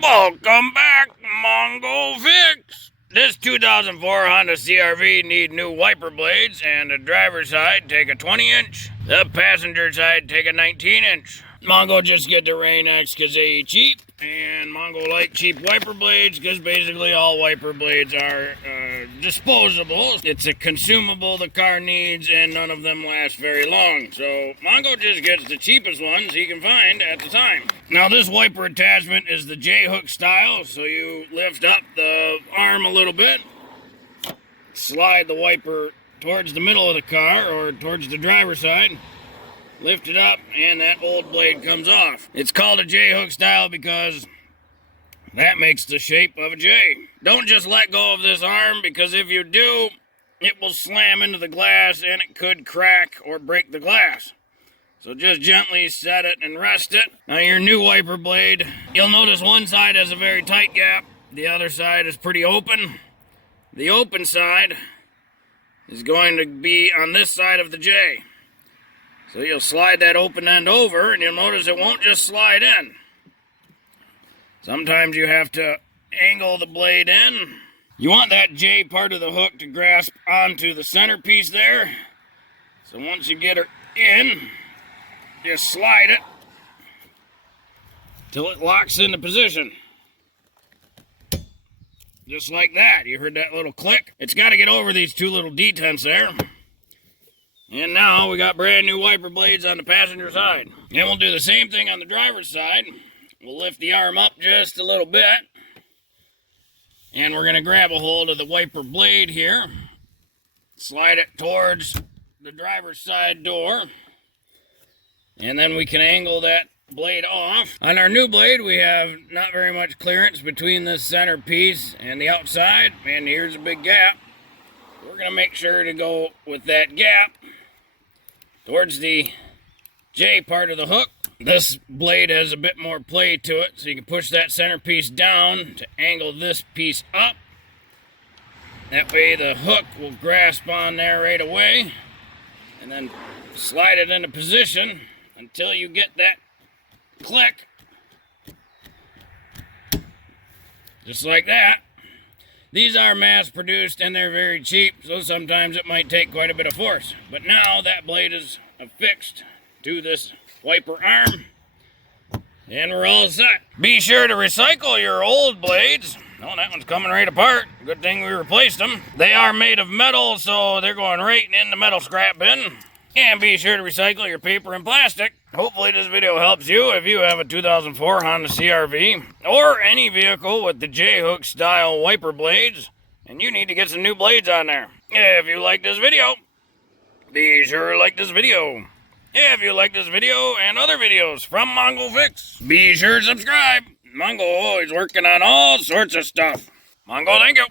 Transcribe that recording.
Welcome back, Mongo Fix. This 2004 Honda CRV need new wiper blades, and the driver's side take a 20-inch. The passenger side take a 19-inch. Mongo just get the Rain-X because they cheap, and Mongo like cheap wiper blades because basically all wiper blades are disposable. It's a consumable the car needs, and none of them last very long. So Mongo just gets the cheapest ones he can find at the time. Now this wiper attachment is the J-hook style, so you lift up the arm a little bit, slide the wiper towards the middle of the car or towards the driver's side, lift it up, and that old blade comes off. It's called a J-hook style because that makes the shape of a J. Don't just let go of this arm, because if you do, it will slam into the glass and it could crack or break the glass. So just gently set it and rest it. Now your new wiper blade, you'll notice one side has a very tight gap. The other side is pretty open. The open side is going to be on this side of the J. So you'll slide that open end over, and you'll notice it won't just slide in. Sometimes you have to angle the blade in. You want that J part of the hook to grasp onto the centerpiece there. So once you get her in, just slide it till it locks into position. Just like that. You heard that little click? It's got to get over these two little detents there. And now we got brand new wiper blades on the passenger side. And we'll do the same thing on the driver's side. We'll lift the arm up just a little bit. And we're going to grab a hold of the wiper blade here. Slide it towards the driver's side door. And then we can angle that blade off. On our new blade, we have not very much clearance between the center piece and the outside. And here's a big gap. We're going to make sure to go with that gap towards the J part of the hook. This blade has a bit more play to it, so you can push that center piece down to angle this piece up. That way the hook will grasp on there right away, and then slide it into position until you get that click. Just like that. These are mass produced and they're very cheap, so sometimes it might take quite a bit of force. But now that blade is affixed to this wiper arm, and we're all set. Be sure to recycle your old blades. Oh, that one's coming right apart. Good thing we replaced them. They are made of metal, so they're going right in the metal scrap bin. And be sure to recycle your paper and plastic. Hopefully this video helps you if you have a 2004 Honda CRV or any vehicle with the J-hook style wiper blades and you need to get some new blades on there. If you like this video, be sure to like this video. If you like this video and other videos from Mongo Fix, be sure to subscribe. Mongo always working on all sorts of stuff. Mongo, thank you.